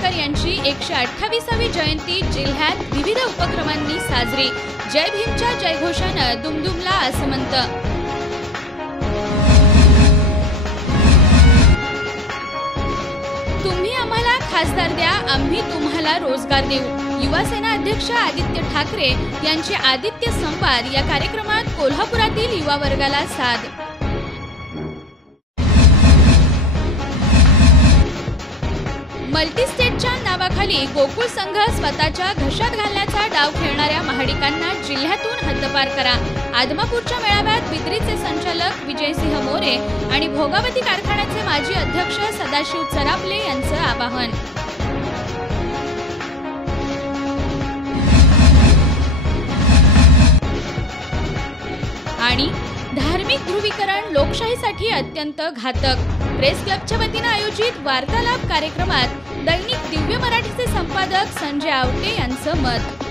आंबेडकर यांची एकशे अठ्ठावीसावी जयंती जिल्ह्यात विविध उपक्रमांनी साजरी. जय भीमच्या जयघोषानं दुमदुमला आसमंत. तुम्ही आम्हाला खासदार द्या आम्ही तुम्हाला रोजगार देऊ. युवासेना अध्यक्ष आदित्य ठाकरे यांचे आदित्य संवाद या कार्यक्रमात कोल्हापुरातील युवा वर्गाला साथ मल्टीस्टेटच्या नावाखाली गोकुळ संघ स्वतःच्या घशात घालण्याचा डाव खेळणाऱ्या महाडिकांना जिल्ह्यातून हद्दपार करा. आदमापूरच्या मेळाव्यात बिद्रीचे संचालक विजयसिंह मोरे आणि भोगावती कारखान्याचे माजी अध्यक्ष सदाशिव चरापले यांचं आवाहन. आणि धार्मिक ध्रुवीकरण लोकशाहीसाठी अत्यंत घातक. प्रेस क्लबच्या वतीनं आयोजित वार्तालाप कार्यक्रमात दैनिक दिव्य मराठीचे संपादक संजय आवटे यांचं मत.